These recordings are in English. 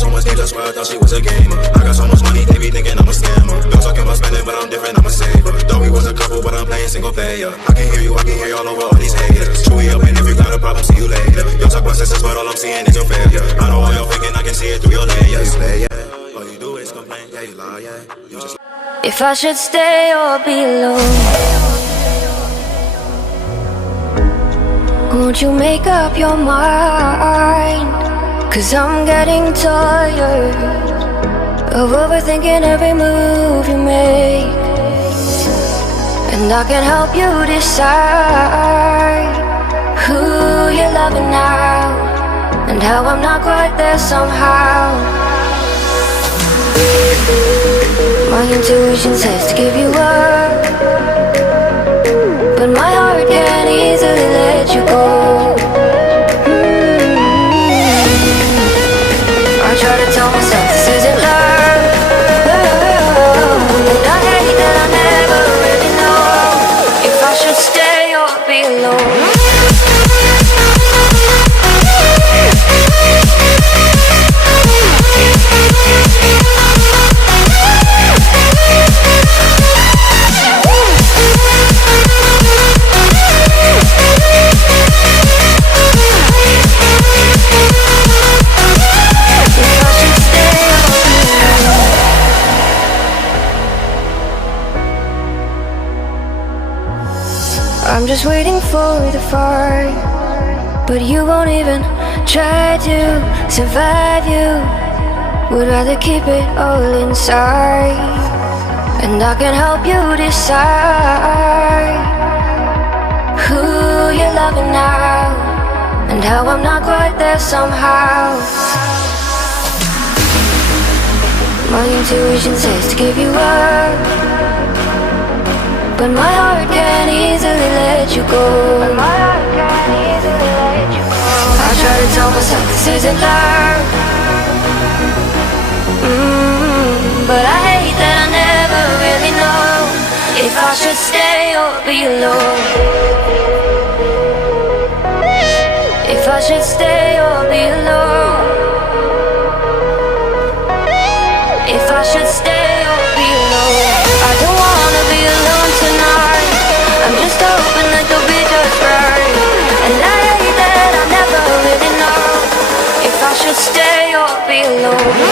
so much games, I swear I thought she was a gamer. I got so much money, they be thinking I'm a scammer. Y'all talking about spending, but I'm different, I'm a saver. Thought we was a couple, but I'm playing single payer. I can hear you all over all these haters. Chewy up, and if you got a problem, see you later. Y'all talk about success, but all I'm seeing is your failure. I know all you're faking, I can see it through your layers. All you do is complain, yeah, you lie, yeah. You just... If I should stay or be alone, won't you make up your mind? 'Cause I'm getting tired of overthinking every move you make, and I can help you decide who you're loving now, and how I'm not quite there somehow. My intuition says to give you up, but my heart can't easily let you go. I try to tell myself this isn't love, and I hate that I never really know if I should stay or be alone. I'm just waiting for the fight, but you won't even try to survive. You would rather keep it all inside, and I can help you decide who you're loving now, and how I'm not quite there somehow. My intuition says to give you up, but my heart can't easily let you go. I try to tell myself this isn't love, but I hate that I never really know if I should stay or be alone. If I should stay or be alone. If I should stay or be alone. I don't wanna be alone tonight. I'm just hoping that you'll be just right, and I hate that I never really know if I should stay or be alone.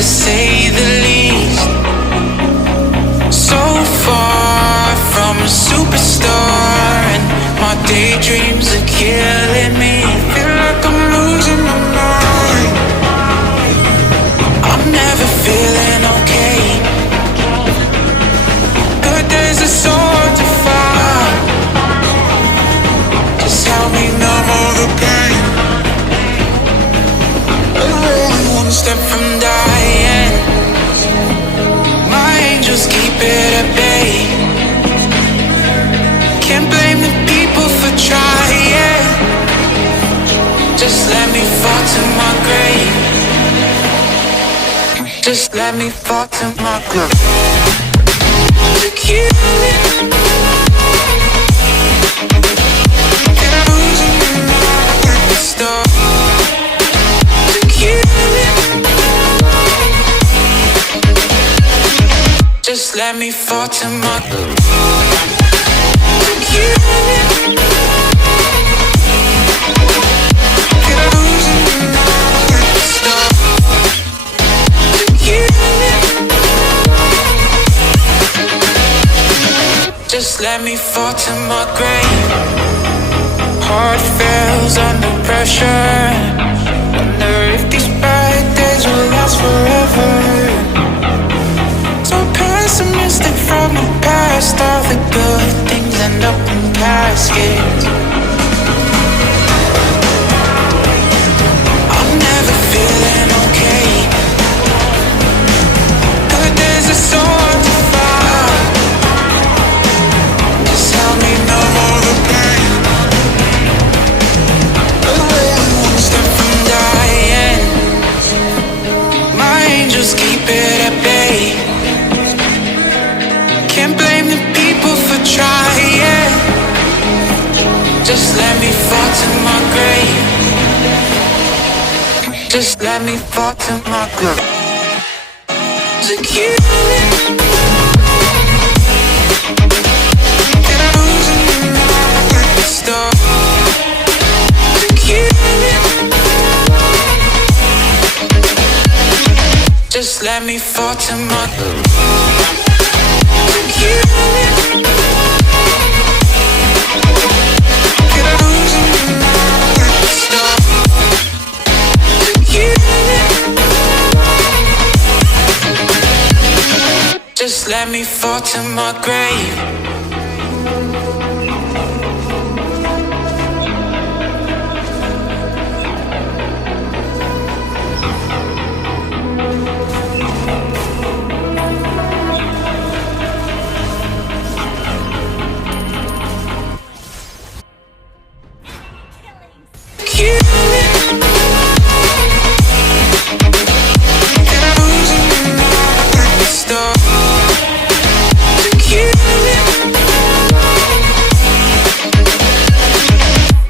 to say the least. So far from a superstar, and my daydreams are killing me. Feel like I'm losing my mind. I'm never feeling okay. Good days are so hard to find. Just help me numb all the pain. I'm one step from dying. My angels keep it at bay. Can't blame the people for trying. Just let me fall to my grave. Just let me fall to my grave. To kill it. Get losing my stuff. To kill it. Just let me fall to my grave. To kill it. Get losing my stuff. To kill it. Just let me fall to my grave. Heart fails under pressure. Wonder if these bad days will last forever. So pessimistic from the past. All the good things end up in caskets. I'm never feeling okay. Good days are so hard to find. Just help me numb all the pain. I'm one step from dying. My angels keep it at bay. Can't blame the people for trying. Just let me fall to my grave. Just let me fall to my grave. To kill it. Get losing my stuff. To kill it. Just let me fall to my grave. To kill it. Get losing my stuff. To kill it. Just let me fall to my grave.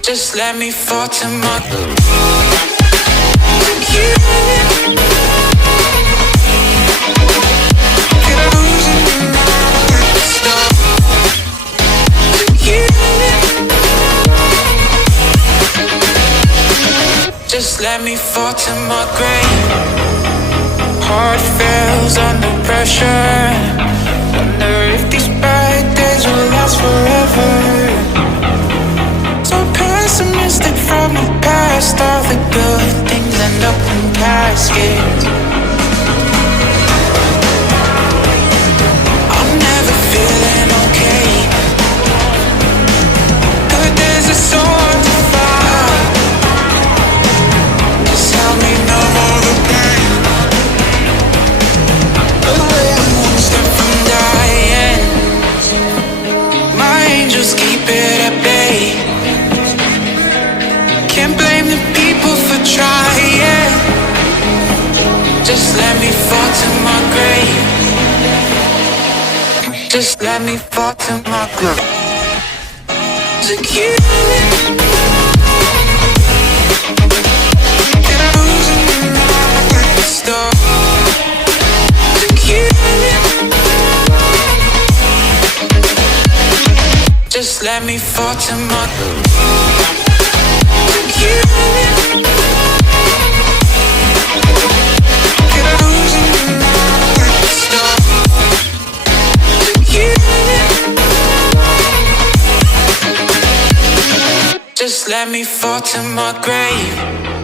Just let me fall to my grave. To kill it. Get losing my stuff. To kill it. Just let me fall to my grave. Heart fails under pressure. Wonder if these bad days will last forever. So pessimistic from the past. All the good things end up in caskets. I'm never feeling okay. Good days are so hard to find. Just help me numb all the pain. I'm one step from dying. My angels keep it at bay. Can't blame the people for trying. Just let me fall to my grave. Just let me fall to my grave. To kill it. Get losing my stuff. To kill it. Just let me fall to my grave. To kill it. Get losing Let me fall to my grave.